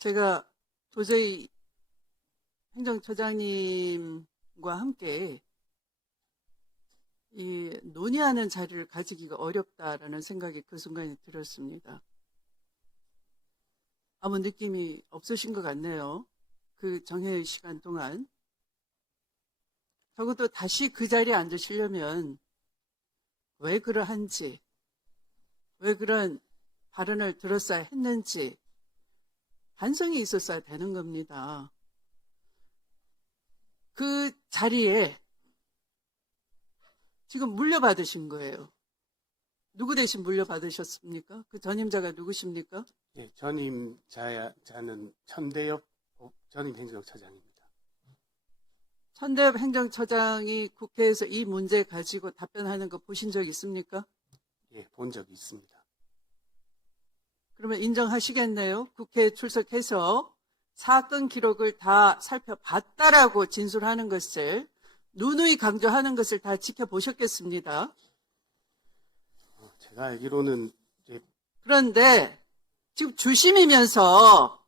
제가 도저히 행정처장님과 함께 이 논의하는 자리를 가지기가 어렵다라는 생각이 그 순간에 들었습니다. 아무 느낌이 없으신 것 같네요. 그 정해의 시간 동안. 적어도 다시 그 자리에 앉으시려면 왜 그러한지, 왜 그런 발언을 들었어야 했는지 반성이 있었어야 되는 겁니다. 그 자리에 지금 물려받으신 거예요. 누구 대신 물려받으셨습니까? 그 전임자가 누구십니까? 예, 전임자는 천대엽 전임 행정처장입니다. 천대엽 행정처장이 국회에서 이 문제 가지고 답변하는 거 보신 적 있습니까? 예, 본 적이 있습니다. 그러면 인정하시겠네요? 국회에 출석해서 사건 기록을 다 살펴봤다라고 진술하는 것을 누누이 강조하는 것을 다 지켜보셨겠습니다. 제가 알기로는 그런데 지금 주심이면서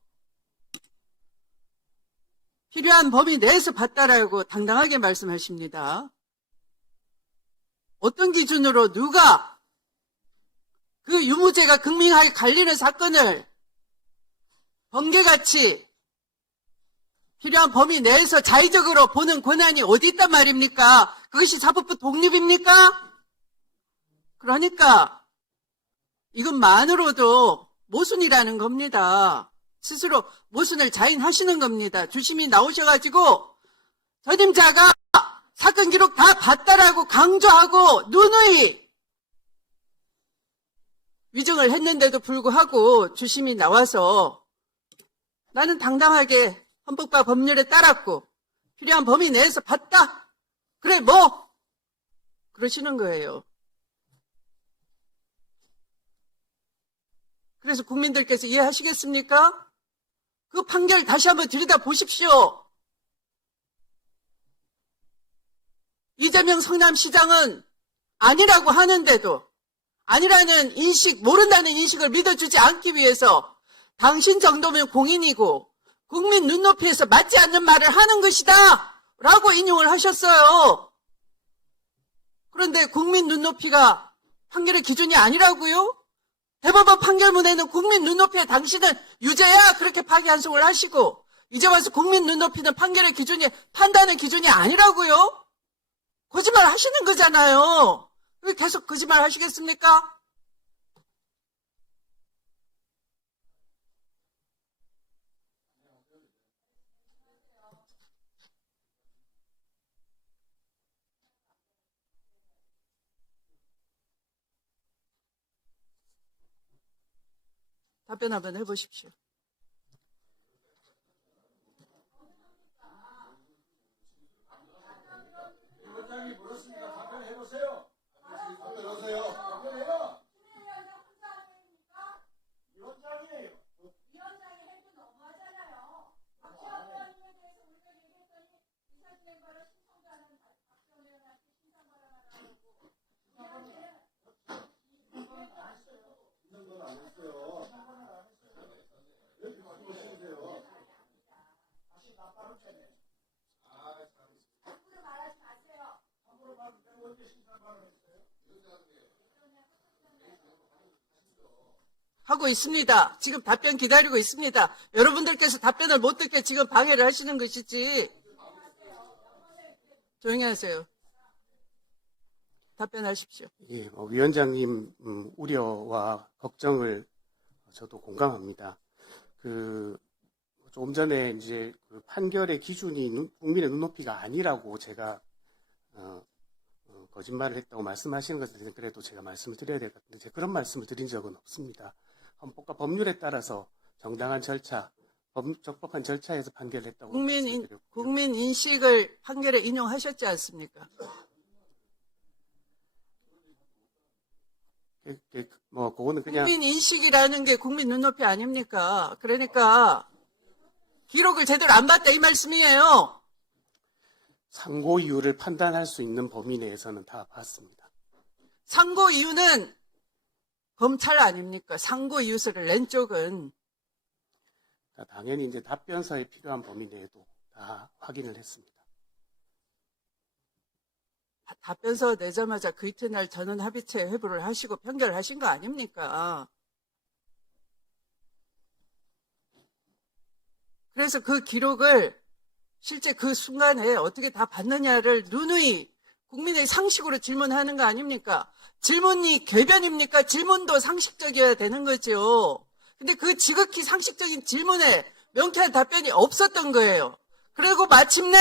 필요한 범위 내에서 봤다라고 당당하게 말씀하십니다. 어떤 기준으로 누가 그 유무죄가 극명하게 갈리는 사건을 번개같이 필요한 범위 내에서 자의적으로 보는 권한이 어디 있단 말입니까? 그것이 사법부 독립입니까? 그러니까 이것만으로도 모순이라는 겁니다. 스스로 모순을 자인하시는 겁니다. 주심이 나오셔가지고 전임자가 사건 기록 다 봤다라고 강조하고 누누이 위증을 했는데도 불구하고 주심이 나와서 나는 당당하게 헌법과 법률에 따랐고 필요한 범위 내에서 봤다. 그래 뭐 그러시는 거예요. 그래서 국민들께서 이해하시겠습니까? 그 판결 다시 한번 들여다보십시오. 이재명 성남시장은 아니라고 하는데도 아니라는 인식, 모른다는 인식을 믿어주지 않기 위해서 당신 정도면 공인이고 국민 눈높이에서 맞지 않는 말을 하는 것이다 라고 인용을 하셨어요. 그런데 국민 눈높이가 판결의 기준이 아니라고요? 대법원 판결문에는 국민 눈높이에 당신은 유죄야 그렇게 파기환송을 하시고 이제 와서 국민 눈높이는 판결의 기준이 판단의 기준이 아니라고요? 거짓말 하시는 거잖아요. 왜 계속 거짓말 하시겠습니까? 답변 한번 해보십시오. 위원장이 물었으니까 답변해보세요. 답변하세요. 답변해요. 위원장이에요. 위원장이 할 때 너무하잖아요. 박지원 의원님에 대해서 우리가 얘기했더니 이사 진행 바로 신청자는 박지원 의원한테 신상 바람하라고. 있는 건 안 했어요. 왜 그렇게 보시세요? 다시 나빠를 쳐내. 함부로 말하지 마세요. 함부로 말하면 언제 신상 발언했어요? 하고 있습니다. 지금 답변 기다리고 있습니다. 여러분들께서 답변을 못 듣게 지금 방해를 하시는 것이지. 조용히 하세요. 답변하십시오. 예, 위원장님 우려와 걱정을 저도 공감합니다. 조금 전에 이제 그 판결의 기준이 국민의 눈높이가 아니라고 제가 거짓말을 했다고 말씀하시는 것에 대해서 그래도 제가 말씀을 드려야 될 것 같은데 제가 그런 말씀을 드린 적은 없습니다. 헌법과 법률에 따라서 정당한 절차, 적법한 절차에서 판결을 했다고 말씀드렸고요. 국민 인식을 판결에 인용하셨지 않습니까? 그거는 그냥 국민 인식이라는 게 국민 눈높이 아닙니까? 그러니까 기록을 제대로 안 봤다 이 말씀이에요. 상고 이유를 판단할 수 있는 범위 내에서는 다 봤습니다. 상고 이유는 검찰 아닙니까? 상고 이유서를 낸 쪽은 당연히 이제 답변서에 필요한 범위 내에도 다 확인을 했습니다. 답변서 내자마자 그 이튿날 전원 합의체 회부를 하시고 평결하신 거 아닙니까? 그래서 그 기록을 실제 그 순간에 어떻게 다 봤느냐를 누누이 국민의 상식으로 질문하는 거 아닙니까? 질문이 궤변입니까? 질문도 상식적이어야 되는 거죠. 근데 그 지극히 상식적인 질문에 명쾌한 답변이 없었던 거예요. 그리고 마침내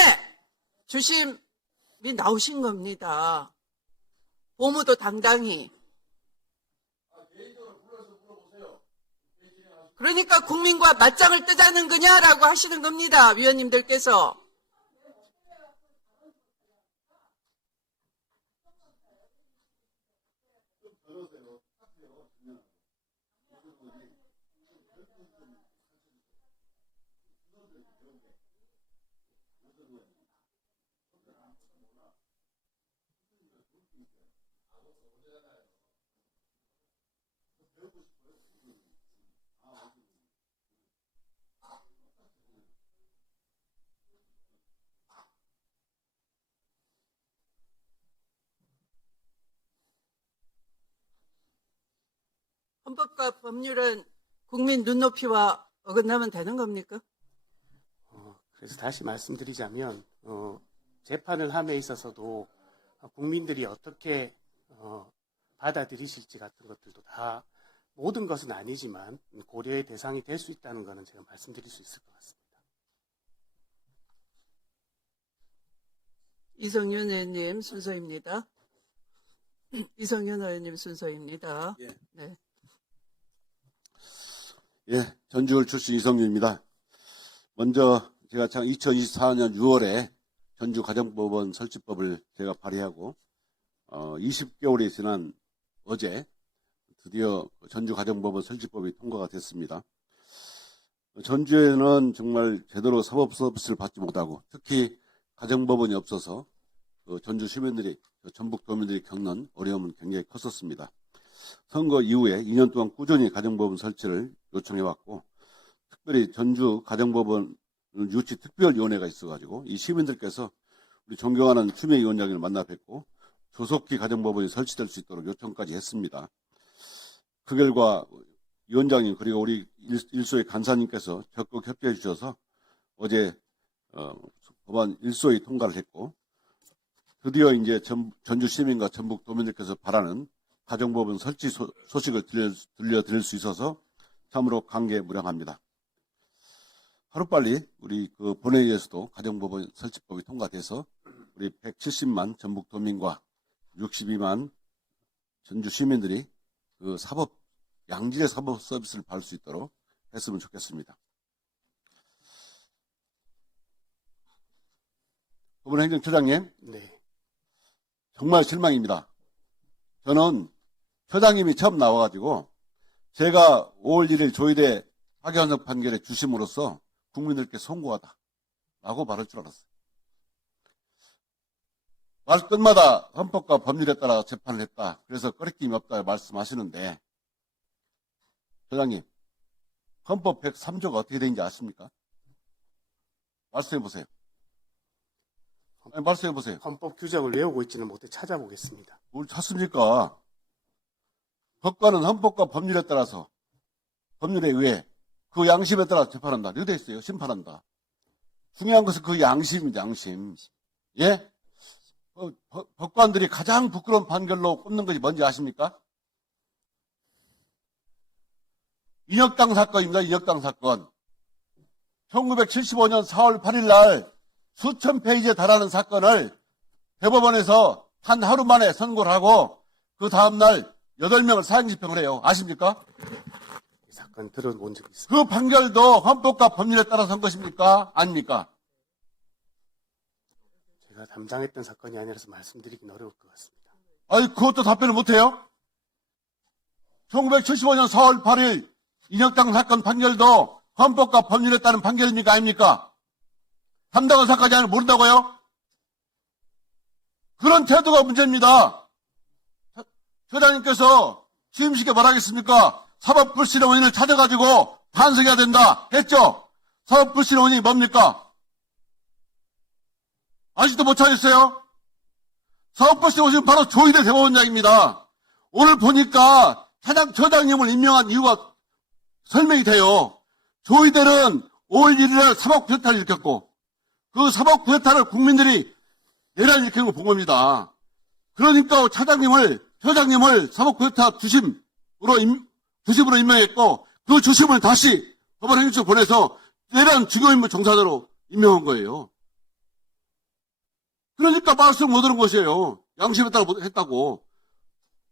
주심이 나오신 겁니다. 보무도 당당히. 그러니까 국민과 맞짱을 뜨자는 거냐라고 하시는 겁니다. 위원님들께서. 헌법과 법률은 국민 눈높이와 어긋나면 되는 겁니까? 그래서 다시 말씀드리자면 재판을 함에 있어서도 국민들이 어떻게 받아들이실지 같은 것들도 다 모든 것은 아니지만 고려의 대상이 될 수 있다는 것은 제가 말씀드릴 수 있을 것 같습니다. 이성윤 의원님 순서입니다. 이성윤 의원님 순서입니다. 예. 네. 예, 전주울 출신 이성윤입니다. 먼저 제가 2024년 6월에 전주가정법원 설치법을 제가 발의하고 20개월이 지난 어제 드디어 전주가정법원 설치법이 통과가 됐습니다. 전주에는 정말 제대로 사법 서비스를 받지 못하고 특히 가정법원이 없어서 전주 시민들이 전북도민들이 겪는 어려움은 굉장히 컸었습니다. 선거 이후에 2년 동안 꾸준히 가정법원 설치를 요청해왔고 특별히 전주 가정법원 유치 특별위원회가 있어가지고 이 시민들께서 우리 존경하는 추미애 위원장님을 만나 뵙고 조속히 가정법원이 설치될 수 있도록 요청까지 했습니다. 그 결과 위원장님 그리고 우리 일소의 간사님께서 적극 협조해 주셔서 어제 법안 일소위 통과를 했고 드디어 이제 전주 시민과 전북 도민들께서 바라는 가정법원 설치 소식을 들려드릴 수 있어서 참으로 감개무량합니다. 하루빨리 우리 그 본회의에서도 가정법원 설치법이 통과돼서 우리 170만 전북 도민과 62만 전주 시민들이 그 양질의 사법 서비스를 받을 수 있도록 했으면 좋겠습니다. 법원행정처장님, 네. 정말 실망입니다. 저는 처장님이 처음 나와가지고 제가 5월 1일 조희대 파기환송 판결의 주심으로서 국민들께 송구하다라고 말할 줄 알았어요. 말 끝마다 헌법과 법률에 따라 재판을 했다. 그래서 꺼리낌이 없다 말씀하시는데 처장님, 헌법 103조가 어떻게 되는지 아십니까? 말씀해보세요. 말씀해보세요. 헌법 규정을 외우고 있지는 못해 찾아보겠습니다. 뭘 찾습니까? 법관은 헌법과 법률에 따라서 법률에 의해 그 양심에 따라 재판한다. 이렇게 돼 있어요. 심판한다. 중요한 것은 그 양심입니다. 양심. 예? 법관들이 가장 부끄러운 판결로 꼽는 것이 뭔지 아십니까? 인혁당 사건입니다. 인혁당 사건. 1975년 4월 8일 날 수천 페이지에 달하는 사건을 대법원에서 한 하루 만에 선고를 하고 그 다음날 8명을 사형집행을 해요. 아십니까? 이 사건 들어본 적이 있습니다. 그 판결도 헌법과 법률에 따라서 한 것입니까? 아닙니까? 제가 담당했던 사건이 아니라서 말씀드리긴 어려울 것 같습니다. 아니, 그것도 답변을 못해요? 1975년 4월 8일 인혁당 사건 판결도 헌법과 법률에 따른 판결입니까? 아닙니까? 담당한 사건이 아니라 모른다고요? 그런 태도가 문제입니다. 처장님께서 취임식에 말하겠습니까? 사법불신의 원인을 찾아가지고 반성해야 된다 했죠? 사법부실 원인이 뭡니까? 아직도 못 찾았어요? 사법부실 원인은 바로 조희대 대법원장입니다. 오늘 보니까 처장님을 임명한 이유가 설명이 돼요. 조희대는 5월 1일날 사법구태타를 일으켰고 그 사법구태타를 국민들이 내란을 일으킨 걸 본 겁니다. 그러니까 처장님을 사법구태타 주심으로 임명했고 그 주심을 다시 법원행정처 보내서 내란 중요인물 종사자로 임명한 거예요. 그러니까 말씀 못 들은 것이에요. 양심에 따라 했다고.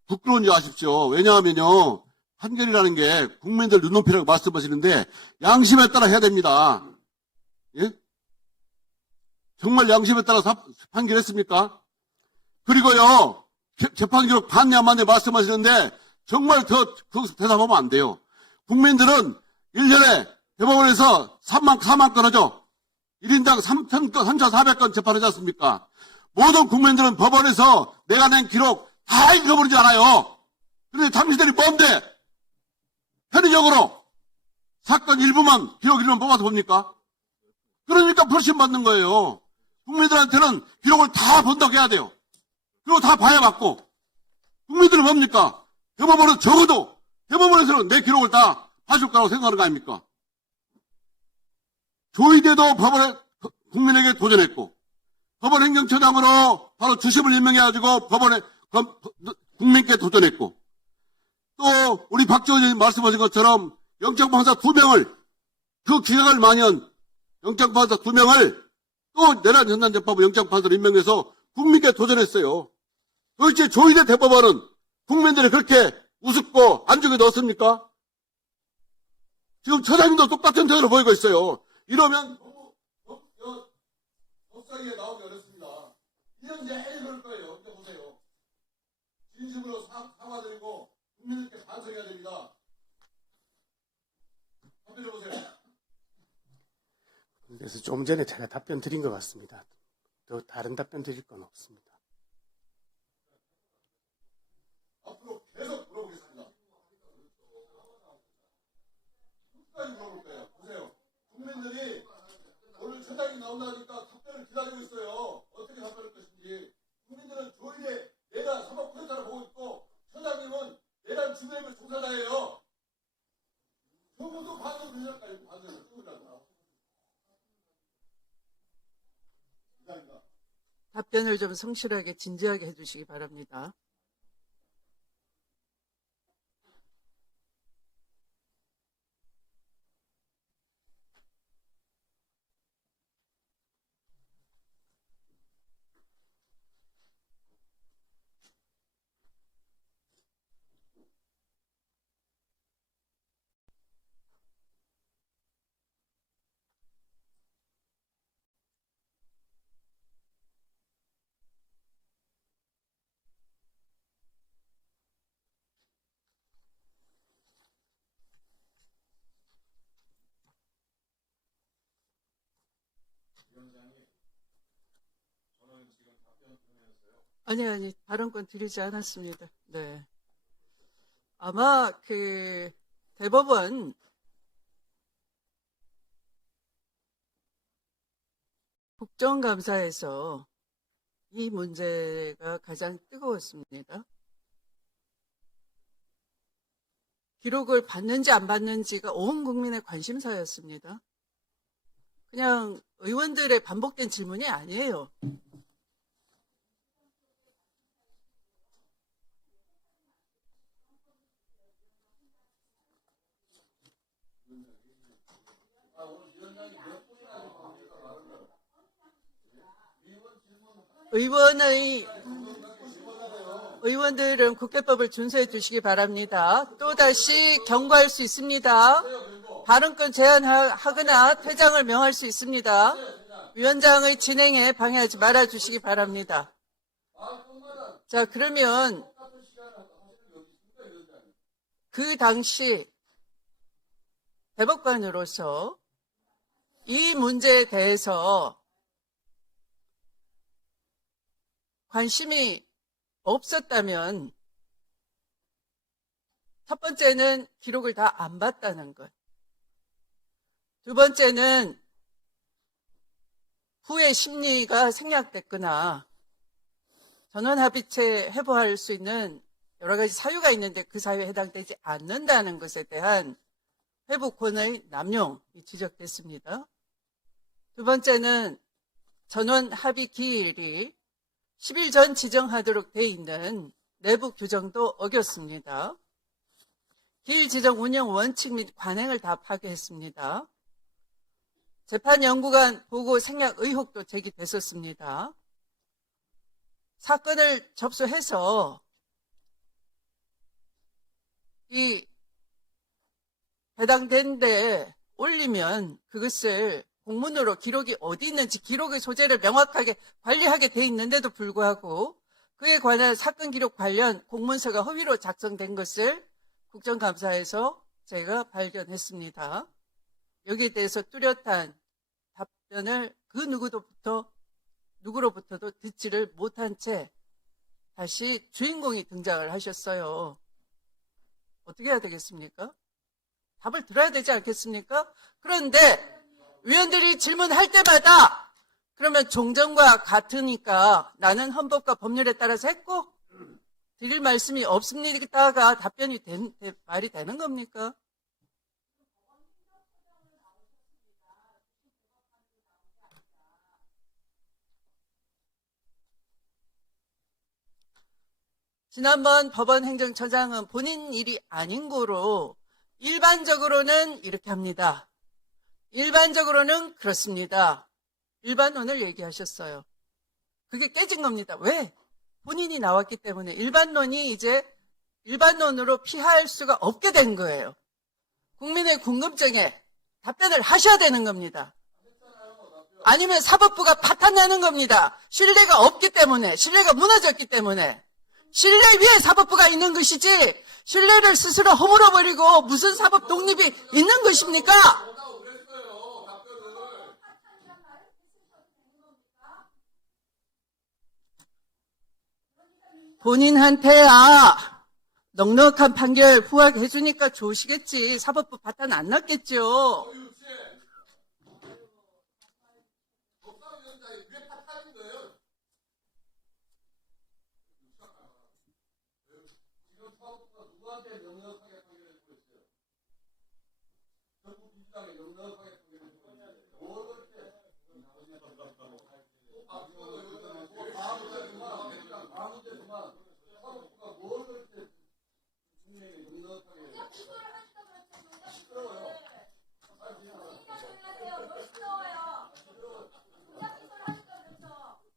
부끄러운지 아십시오. 왜냐하면요. 판결이라는 게 국민들 눈높이라고 말씀하시는데 양심에 따라 해야 됩니다. 예? 정말 양심에 따라 판결했습니까? 그리고요. 재판 기록 봤냐 안 봤냐 말씀하시는데 정말 거기서 대답하면 안 돼요. 국민들은 1년에 대법원에서 4만 건 하죠. 1인당 3,400건 재판하지 않습니까? 모든 국민들은 법원에서 내가 낸 기록 다 읽어버리지 않아요. 그런데 당신들이 뭔데? 편의적으로 사건 일부만, 기록 일부만 뽑아서 봅니까? 그러니까 불신받는 거예요. 국민들한테는 기록을 다 본다고 해야 돼요. 그리고 다 봐야 맞고. 국민들은 뭡니까? 대법원은 적어도 대법원에서는 내 기록을 다 봐줄 거라고 생각하는 거 아닙니까? 조희대도 법원에 국민에게 도전했고 법원 행정처장으로 바로 주심을 임명해가지고 법원에 국민께 도전했고 또 우리 박지원 의원님 말씀하신 것처럼 영장판사 2명을 그 기각을 많이 한 영장판사 2명을 또 내란 전단재판부 영장판사로 임명해서 국민께 도전했어요. 도대체 조희대 대법원은 국민들이 그렇게 우습고 안중에 넣었습니까? 지금 처장님도 똑같은 태도를 보이고 있어요. 이러면 너무 법사위에 나오기 어렵습니다. 이런 내일 그럴 거예요. 이제 보세요. 진심으로 사과드리고 국민들께 반성해야 됩니다. 답변해 보세요. 그래서 좀 전에 제가 답변 드린 것 같습니다. 더 다른 답변 드릴 건 없습니다. 앞으로 계속 물어보겠습니다. 끝까지 물어볼 거예요. 보세요. 국민들이 오늘 처장이 나온다니까 답변을 기다리고 있어요. 어떻게 답변할 것인지. 국민들은 조희대 내란 사법구태타를 보고 있고 처장님은 내란 중요인물 종사자예요. 저것도 반대로 되실까요? 반대로 찍으라고. 답변을 좀 성실하게 진지하게 해주시기 바랍니다. 아니, 발언권 드리지 않았습니다. 네. 아마 대법원 국정감사에서 이 문제가 가장 뜨거웠습니다. 기록을 받는지 안 받는지가 온 국민의 관심사였습니다. 그냥 의원들의 반복된 질문이 아니에요. 의원들은 국회법을 준수해 주시기 바랍니다. 또다시 경고할 수 있습니다. 발언권 제한하거나 퇴장을 명할 수 있습니다. 위원장의 진행에 방해하지 말아 주시기 바랍니다. 자, 그러면 그 당시 대법관으로서 이 문제에 대해서 관심이 없었다면 첫 번째는 기록을 다 안 봤다는 것. 두 번째는 후의 심리가 생략됐거나 전원합의체 회부할 수 있는 여러 가지 사유가 있는데 그 사유에 해당되지 않는다는 것에 대한 회부권의 남용이 지적됐습니다. 두 번째는 전원 합의 기일이 10일 전 지정하도록 돼 있는 내부 규정도 어겼습니다. 기일 지정 운영 원칙 및 관행을 다 파괴했습니다. 재판연구관 보고 생략 의혹도 제기됐었습니다. 사건을 접수해서 이 해당된 데 올리면 그것을 공문으로 기록이 어디 있는지 기록의 소재를 명확하게 관리하게 돼 있는데도 불구하고 그에 관한 사건 기록 관련 공문서가 허위로 작성된 것을 국정감사에서 제가 발견했습니다. 여기에 대해서 뚜렷한 답변을 그 누구로부터도 듣지를 못한 채 다시 주인공이 등장을 하셨어요. 어떻게 해야 되겠습니까? 답을 들어야 되지 않겠습니까? 그런데 위원들이 질문할 때마다 그러면 종전과 같으니까 나는 헌법과 법률에 따라서 했고 드릴 말씀이 없습니다가 답변이 말이 되는 겁니까? 지난번 법원 행정처장은 본인 일이 아닌 거로 일반적으로는 이렇게 합니다. 일반적으로는 그렇습니다. 일반론을 얘기하셨어요. 그게 깨진 겁니다. 왜? 본인이 나왔기 때문에 일반론이 이제 일반론으로 피할 수가 없게 된 거예요. 국민의 궁금증에 답변을 하셔야 되는 겁니다. 아니면 사법부가 파탄나는 겁니다. 신뢰가 없기 때문에, 신뢰가 무너졌기 때문에. 신뢰 위에 사법부가 있는 것이지 신뢰를 스스로 허물어버리고 무슨 사법 독립이 있는 것입니까? 본인한테야 넉넉한 판결 부합해 주니까 좋으시겠지. 사법부 파탄 안 났겠죠.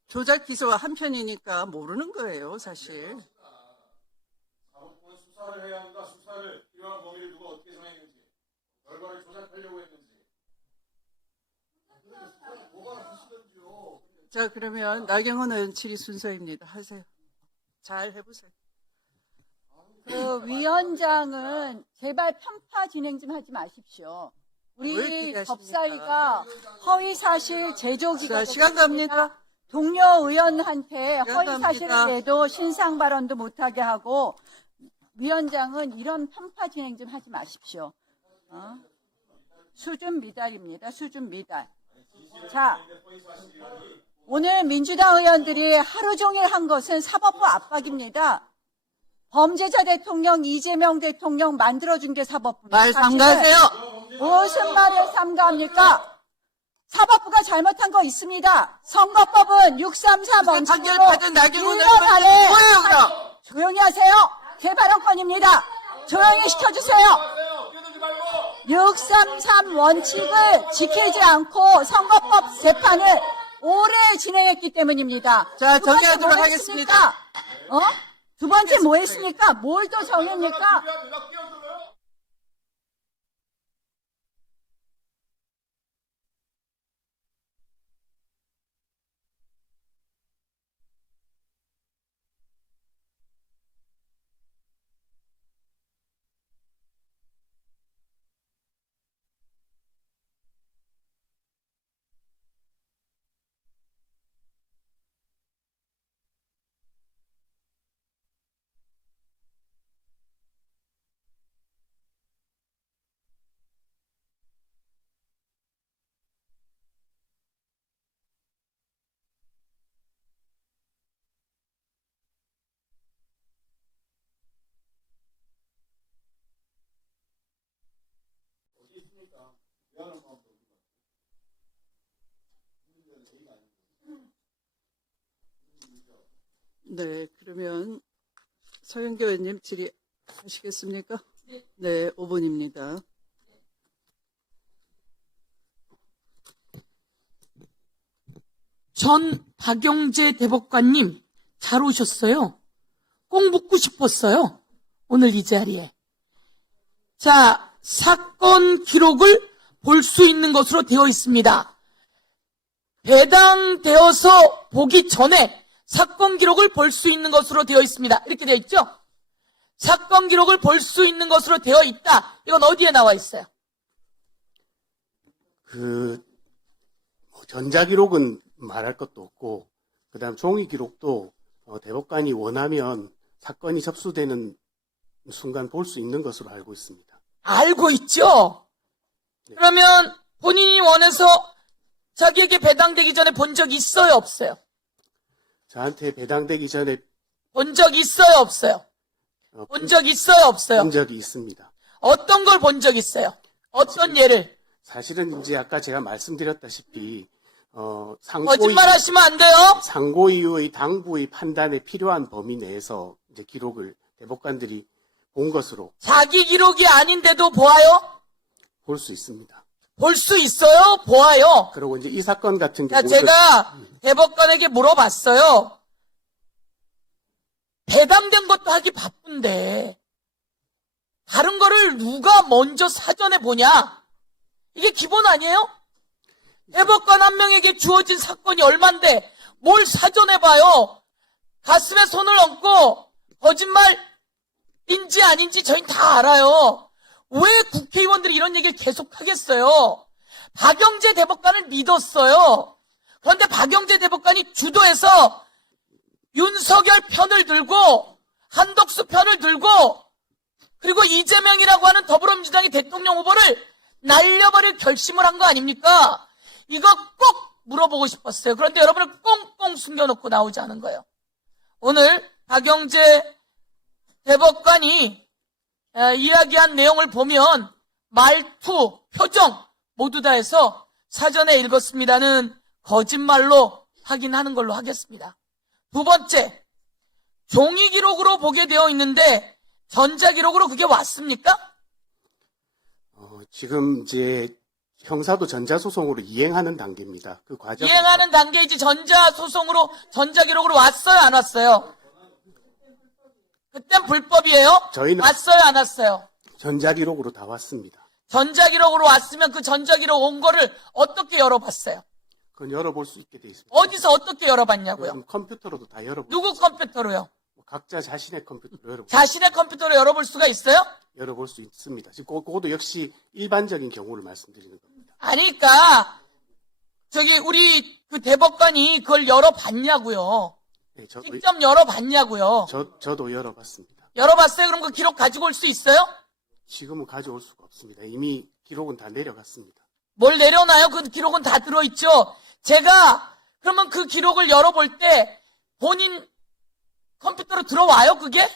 조작 기소와 한편이니까 모르는 거예요, 사실. 사법부는 수사를 해야 한다. 수사를 필요한 범위를 누가 어떻게 정했는지, 결과를 조작하려고 했는지. 뭐가 하시던지요. 자, 그러면 나경원 의원 질의 순서입니다. 하세요. 잘 해보세요. 그 위원장은 제발 편파 진행 좀 하지 마십시오. 뭘 우리 기대하십니까? 법사위가 허위사실 제조기가 자, 시간 갑니다. 동료 의원한테 시간 허위사실을 갑니다. 내도 신상 발언도 못하게 하고 위원장은 이런 편파 진행 좀 하지 마십시오. 수준 미달입니다. 수준 미달. 자, 오늘 민주당 의원들이 하루 종일 한 것은 사법부 압박입니다. 범죄자 대통령 이재명 대통령 만들어준 게 사법부입니다. 말 삼가세요. 무슨 말을 삼가합니까? 사법부가 잘못한 거 있습니다. 선거법은 633 판결 원칙으로 받은 나경원 1년 의원 안에 뭐예요, 그럼? 조용히 하세요. 개발원권입니다. 조용히 시켜주세요. 633 원칙을 지키지 않고 선거법 재판을 오래 진행했기 때문입니다. 자, 두 번째 정리하도록 뭐 하겠습니다. 했습니까? 두 번째 뭐 했습니까? 뭘 또 정했습니까? 네, 그러면 서영교 의원님 질의하시겠습니까? 네, 5분입니다. 전 박영재 대법관님 잘 오셨어요. 꼭 묻고 싶었어요. 오늘 이 자리에. 자, 사건 기록을 볼 수 있는 것으로 되어 있습니다. 배당되어서 보기 전에 사건 기록을 볼 수 있는 것으로 되어 있습니다. 이렇게 되어 있죠? 사건 기록을 볼 수 있는 것으로 되어 있다. 이건 어디에 나와 있어요? 전자기록은 말할 것도 없고, 그 다음 종이기록도 대법관이 원하면 사건이 접수되는 순간 볼 수 있는 것으로 알고 있습니다. 알고 있죠? 네. 그러면 본인이 원해서 자기에게 배당되기 전에 본 적 있어요, 없어요? 저한테 배당되기 전에 본 적 있어요, 없어요? 본 적 있어요, 없어요? 본 적이 있습니다. 어떤 걸 본 적 있어요? 어떤 예를? 사실은 이제 아까 제가 말씀드렸다시피 거짓말 하시면 안 돼요? 상고 이후의 당부의 판단에 필요한 범위 내에서 이제 기록을 대법관들이 본 것으로 자기 기록이 아닌데도 보아요? 볼 수 있습니다. 볼 수 있어요? 보아요? 그리고 이제 이 사건 같은 자, 경우는 제가 대법관에게 물어봤어요. 배당된 것도 하기 바쁜데 다른 거를 누가 먼저 사전에 보냐? 이게 기본 아니에요? 대법관 한 명에게 주어진 사건이 얼만데 뭘 사전에 봐요? 가슴에 손을 얹고 거짓말인지 아닌지 저희는 다 알아요. 왜 국회의원들이 이런 얘기를 계속 하겠어요? 박영재 대법관을 믿었어요. 그런데 박영재 대법관이 주도해서 윤석열 편을 들고 한덕수 편을 들고 그리고 이재명이라고 하는 더불어민주당의 대통령 후보를 날려버릴 결심을 한 거 아닙니까? 이거 꼭 물어보고 싶었어요. 그런데 여러분을 꽁꽁 숨겨놓고 나오지 않은 거예요. 오늘 박영재 대법관이 이야기한 내용을 보면 말투, 표정 모두 다 해서 사전에 읽었습니다는 거짓말로 확인하는 걸로 하겠습니다. 두 번째, 종이 기록으로 보게 되어 있는데 전자기록으로 그게 왔습니까? 지금 이제 형사도 전자소송으로 이행하는 단계입니다. 그 과정 이행하는 단계이지 전자소송으로 전자기록으로 왔어요, 안 왔어요? 그땐 불법이에요? 저희는 왔어요, 안 왔어요? 전자기록으로 다 왔습니다. 전자기록으로 왔으면 그 전자기록 온 거를 어떻게 열어봤어요? 그건 열어볼 수 있게 돼 있습니다. 어디서 어떻게 열어봤냐고요? 그럼 컴퓨터로도 다 열어볼 누구 컴퓨터로요? 각자 자신의 컴퓨터로 자신의 컴퓨터로 열어볼 수가 있어요? 열어볼 수 있습니다. 지금 그것도 역시 일반적인 경우를 말씀드리는 겁니다. 아니까 저기 우리 그 대법관이 그걸 열어봤냐고요? 네, 직접 열어봤냐고요? 저도 열어봤습니다. 열어봤어요? 그럼 그 기록 가지고 올 수 있어요? 지금은 가져올 수가 없습니다. 이미 기록은 다 내려갔습니다. 뭘 내려놔요? 그 기록은 다 들어있죠? 제가 그러면 그 기록을 열어볼 때 본인 컴퓨터로 들어와요, 그게?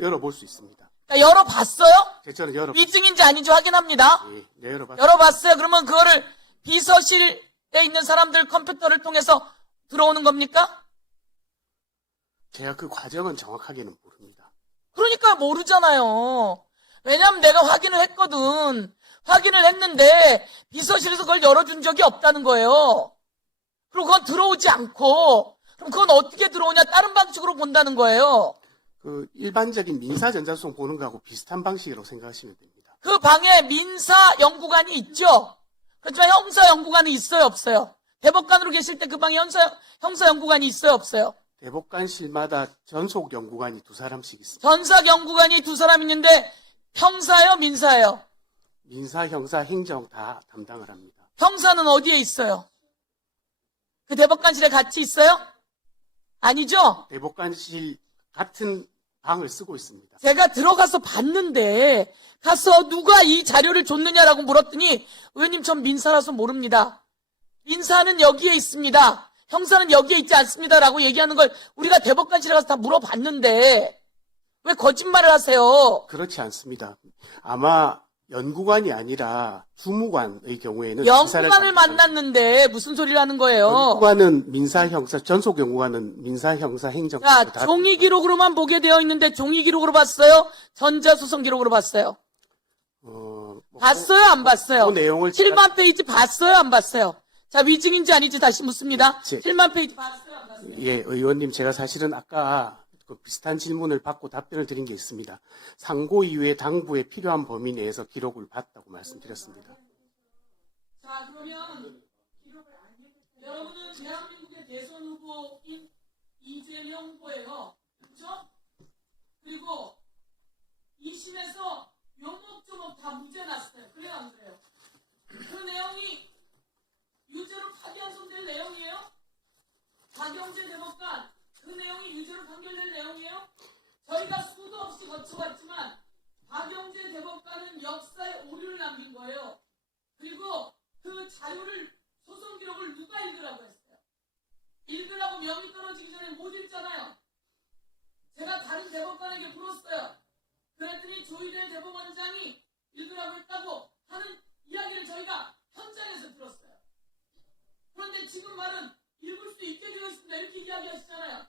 열어볼 수 있습니다. 그러니까 열어봤어요? 저는 열어봤습니다. 위증인지 아닌지 확인합니다. 네, 열어봤습니다. 열어봤어요. 그러면 그거를 비서실에 있는 사람들 컴퓨터를 통해서 들어오는 겁니까? 제가 그 과정은 정확하게는 모릅니다. 그러니까 모르잖아요. 왜냐면 내가 확인을 했거든. 확인을 했는데 비서실에서 그걸 열어준 적이 없다는 거예요. 그리고 그건 들어오지 않고 그럼 그건 어떻게 들어오냐? 다른 방식으로 본다는 거예요. 그 일반적인 민사 전자소송 보는 거하고 비슷한 방식이라고 생각하시면 됩니다. 그 방에 민사 연구관이 있죠. 그렇지만 형사 연구관이 있어요, 없어요? 대법관으로 계실 때 그 방에 형사 연구관이 있어요, 없어요? 대법관실마다 전속 연구관이 2사람씩 있습니다. 전사 연구관이 2사람 있는데 형사예요, 민사예요? 민사, 형사, 행정 다 담당을 합니다. 형사는 어디에 있어요? 그 대법관실에 같이 있어요? 아니죠? 대법관실 같은 방을 쓰고 있습니다. 제가 들어가서 봤는데 가서 누가 이 자료를 줬느냐라고 물었더니 의원님 전 민사라서 모릅니다. 민사는 여기에 있습니다. 형사는 여기에 있지 않습니다라고 얘기하는 걸 우리가 대법관실에 가서 다 물어봤는데 왜 거짓말을 하세요? 그렇지 않습니다. 아마 연구관이 아니라 주무관의 경우에는 연구관을 만났는데 무슨 소리를 하는 거예요? 연구관은 민사형사, 전속 연구관은 민사형사 행정. 자, 종이 기록으로만 보게 되어 있는데 종이 기록으로 봤어요? 전자수성 기록으로 봤어요? 봤어요? 안 봤어요? 그 내용을 7만 페이지 봤어요? 안 봤어요? 자, 위증인지 아닌지 다시 묻습니다. 7만 페이지 봤어요? 안 봤어요? 예, 의원님, 제가 사실은 아까 그 비슷한 질문을 받고 답변을 드린 게 있습니다. 상고 이후에 당부에 필요한 범위 내에서 기록을 봤다고 말씀드렸습니다. 자, 그러면 여러분은 대한민국의 대선 후보인 이재명 후보예요. 그렇죠? 그리고 2심에서 요목조목 다 무죄 났어요. 그래요, 안 그래요? 그 내용이 유죄로 파기환송될 내용이에요? 박영재 대법관 그 내용이 유죄로 판결될 내용이에요? 저희가 수도 없이 거쳐봤지만 박영재 대법관은 역사에 오류를 남긴 거예요. 그리고 그 자료를 소송 기록을 누가 읽으라고 했어요? 읽으라고 명이 떨어지기 전에 못 읽잖아요. 제가 다른 대법관에게 물었어요. 그랬더니 조희대 대법원장이 읽으라고 했다고 하는 이야기를 저희가 현장에서 들었어요. 그런데 지금 말은 읽을 수 있게 되어 있습니다. 이렇게 이야기하시잖아요.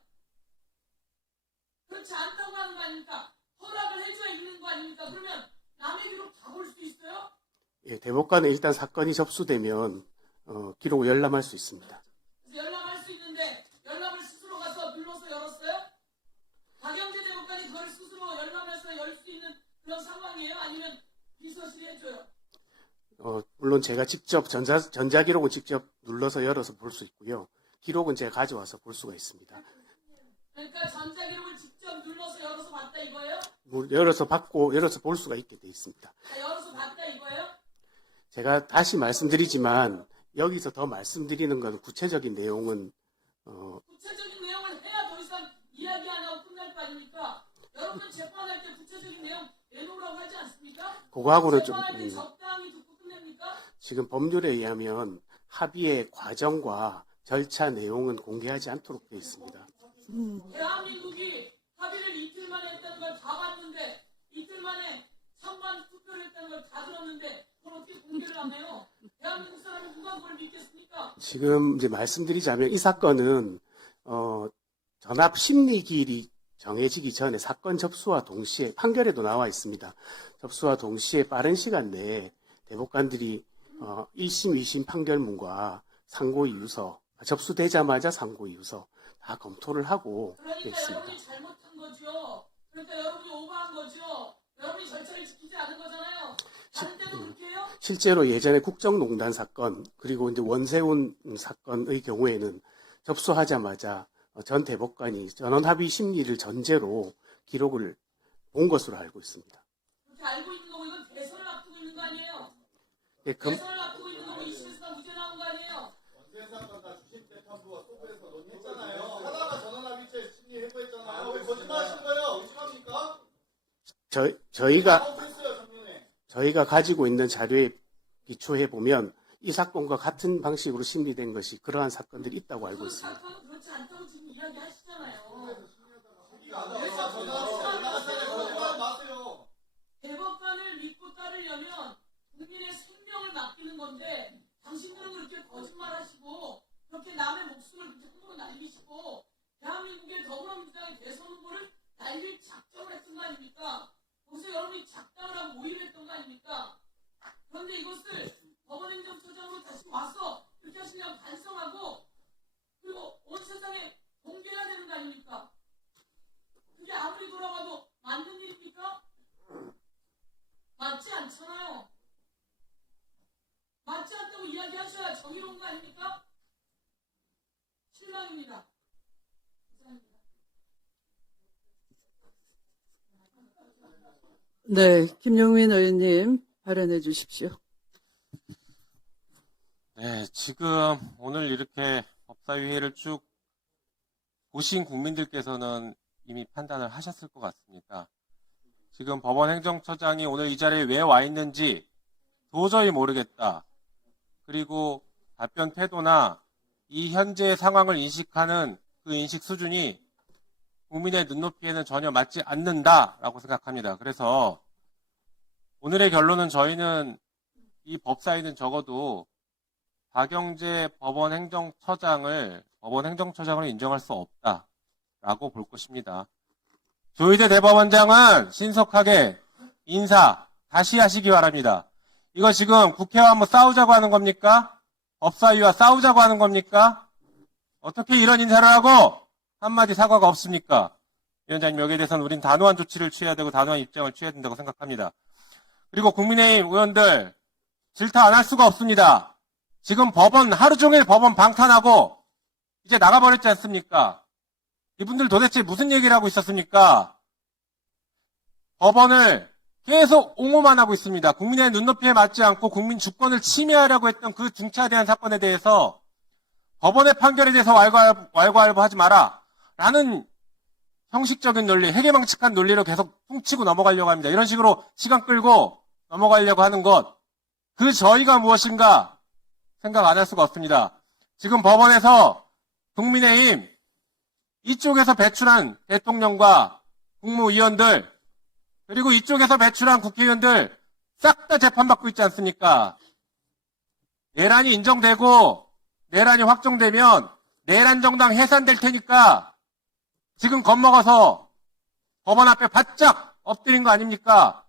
그렇지 않다고 하는 거 아닙니까? 허락을 해줘야 읽는 거 아닙니까? 그러면 남의 기록 다 볼 수 있어요? 예, 대법관은 일단 사건이 접수되면 기록을 열람할 수 있습니다. 그래서 열람할 수 있는데 열람을 스스로 가서 눌러서 열었어요? 박영재 대법관이 그걸 스스로 열람해서 열 수 있는 그런 상황이에요? 아니면 비서실이 해줘요? 물론 제가 직접 전자기록은 직접 눌러서 열어서 볼 수 있고요. 기록은 제가 가져와서 볼 수가 있습니다. 그러니까 전자기록을 직접 눌러서 열어서 봤다 이거예요? 열어서 받고 열어서 볼 수가 있게 돼 있습니다. 열어서 봤다 이거예요? 제가 다시 말씀드리지만 여기서 더 말씀드리는 건 구체적인 내용은 구체적인 내용을 해야 더 이상 이야기 안 하고 끝날 거 아닙니까? 여러분 재판할 때 구체적인 내용 내놓으라고 하지 않습니까? 그거하고는 좀 재판할 때 적당히 듣고 끝냅니까? 지금 법률에 의하면 합의의 과정과 절차 내용은 공개하지 않도록 되어 있습니다. 대한민국이 합의를 이틀 만에 했다는 걸 다 봤는데 이틀 만에 찬반 투표를 했다는 걸 다 들었는데 그걸 어떻게 공개를 안 해요? 대한민국 사람이 누가 그걸 믿겠습니까? 지금 이제 말씀드리자면 이 사건은 전압 심리기일이 정해지기 전에 사건 접수와 동시에 판결에도 나와 있습니다. 접수와 동시에 빠른 시간 내에 대법관들이 1심, 2심 판결문과 상고이유서 접수되자마자 상고이유서 다 검토를 하고 그러니까 있습니다. 여러분이 잘못한 거죠. 그러니까 여러분이 오버한 거죠. 여러분이 절차를 지키지 않은 거잖아요. 다른 때도 그렇게 해요? 실제로 예전에 국정농단 사건 그리고 이제 원세훈 사건의 경우에는 접수하자마자 전 대법관이 전원합의 심리를 전제로 기록을 본 것으로 알고 있습니다. 그렇게 알고 있는 거고 이건 대선을 앞두고 있는 거 아니에요? 예, 대선을 앞두고 있는 거고 2심에서 다 무죄 나온 거 아니에요? 사건 다 주식 재판부와 소부에서 논의했잖아요. 하다가 전원합의체 심의 해부했잖아요. 왜 거짓말하시는 거예요? 의심합니까? 잘못했어요, 작년에. 저희가 가지고 있는 자료에 기초해 보면 이 사건과 같은 방식으로 심리된 것이 그러한 사건들이 있다고 알고 그 있습니다. 사건은 그렇지 않다고 지금 이야기하시잖아요. 거짓말 마세요. 대법관을 믿고 따르려면 국민의 생명을 맡기는 건데 당신들은 그렇게 거짓말하시고 그렇게 남의 목숨을 그렇게 함부로 날리시고 대한민국의 더불어민주당의 대선 후보를 날릴 작정을 했던 거 아닙니까? 거기서 여러분이 작당을 하고 모의를 했던 거 아닙니까? 그런데 이것을 법원행정처장으로 다시 와서 이렇게 하시려면 반성하고 그리고 온 세상에 공개해야 되는 거 아닙니까? 그게 아무리 돌아가도 맞는 일입니까? 맞지 않잖아요. 맞지 않다고 이야기하셔야 정의로운 거 아닙니까? 실망입니다. 감사합니다. 네, 김용민 의원님 발언해 주십시오. 네, 지금 오늘 이렇게 법사위회를 쭉 보신 국민들께서는 이미 판단을 하셨을 것 같습니다. 지금 법원행정처장이 오늘 이 자리에 왜 와 있는지 도저히 모르겠다. 그리고 답변 태도나 이 현재의 상황을 인식하는 그 인식 수준이 국민의 눈높이에는 전혀 맞지 않는다라고 생각합니다. 그래서 오늘의 결론은 저희는 이 법사위는 적어도 박영재 법원 행정처장을 인정할 수 없다라고 볼 것입니다. 조희대 대법원장은 신속하게 인사 다시 하시기 바랍니다. 이거 지금 국회와 한번 싸우자고 하는 겁니까? 법사위와 싸우자고 하는 겁니까? 어떻게 이런 인사를 하고 한마디 사과가 없습니까? 위원장님, 여기에 대해서는 우린 단호한 조치를 취해야 되고 단호한 입장을 취해야 된다고 생각합니다. 그리고 국민의힘 의원들 질타 안 할 수가 없습니다. 지금 법원 하루 종일 법원 방탄하고 이제 나가버렸지 않습니까? 이분들 도대체 무슨 얘기를 하고 있었습니까? 법원을 계속 옹호만 하고 있습니다. 국민의 눈높이에 맞지 않고 국민 주권을 침해하려고 했던 그 중차대한 사건에 대해서 법원의 판결에 대해서 왈가왈부하지 마라 라는 형식적인 논리, 해괴망측한 논리로 계속 퉁치고 넘어가려고 합니다. 이런 식으로 시간 끌고 넘어가려고 하는 것, 그 저희가 무엇인가 생각 안 할 수가 없습니다. 지금 법원에서 국민의힘 이쪽에서 배출한 대통령과 국무위원들 그리고 이쪽에서 배출한 국회의원들 싹 다 재판받고 있지 않습니까? 내란이 인정되고 내란이 확정되면 내란 정당 해산될 테니까 지금 겁먹어서 법원 앞에 바짝 엎드린 거 아닙니까?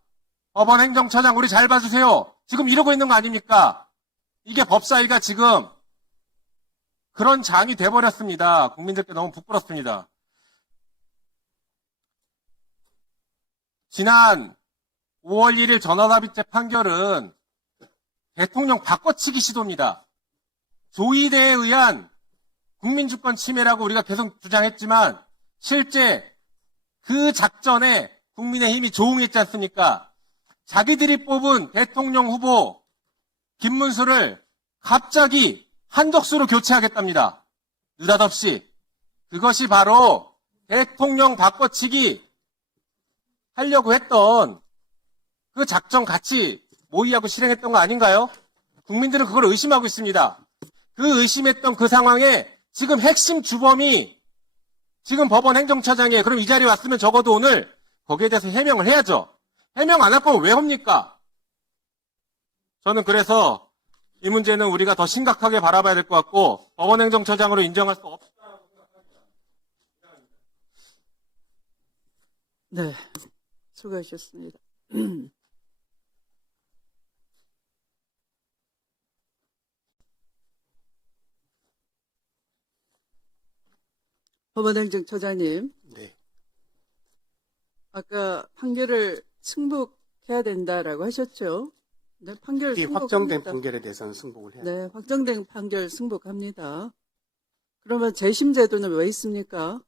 법원 행정처장 우리 잘 봐주세요. 지금 이러고 있는 거 아닙니까? 이게 법사위가 지금 그런 장이 돼버렸습니다. 국민들께 너무 부끄럽습니다. 지난 5월 1일 전원합의체 판결은 대통령 바꿔치기 시도입니다. 조희대에 의한 국민주권 침해라고 우리가 계속 주장했지만 실제 그 작전에 국민의힘이 조응했지 않습니까? 자기들이 뽑은 대통령 후보 김문수를 갑자기 한덕수로 교체하겠답니다. 느닷없이. 그것이 바로 대통령 바꿔치기 하려고 했던 그 작전 같이 모의하고 실행했던 거 아닌가요? 국민들은 그걸 의심하고 있습니다. 그 의심했던 그 상황에 지금 핵심 주범이 지금 법원 행정처장이에요. 그럼 이 자리에 왔으면 적어도 오늘 거기에 대해서 해명을 해야죠. 해명 안 할 거면 왜 합니까? 저는 그래서 이 문제는 우리가 더 심각하게 바라봐야 될 것 같고 법원 행정처장으로 인정할 수 없다고 생각합니다. 네, 수고하셨습니다. 법원행정처장님, 네. 아까 판결을 승복해야 된다라고 하셨죠? 네, 판결 이 확정된 승복합니다. 판결에 대해서는 승복을 해야 네, 확정된 판결 승복합니다. 그러면 재심 제도는 왜 있습니까?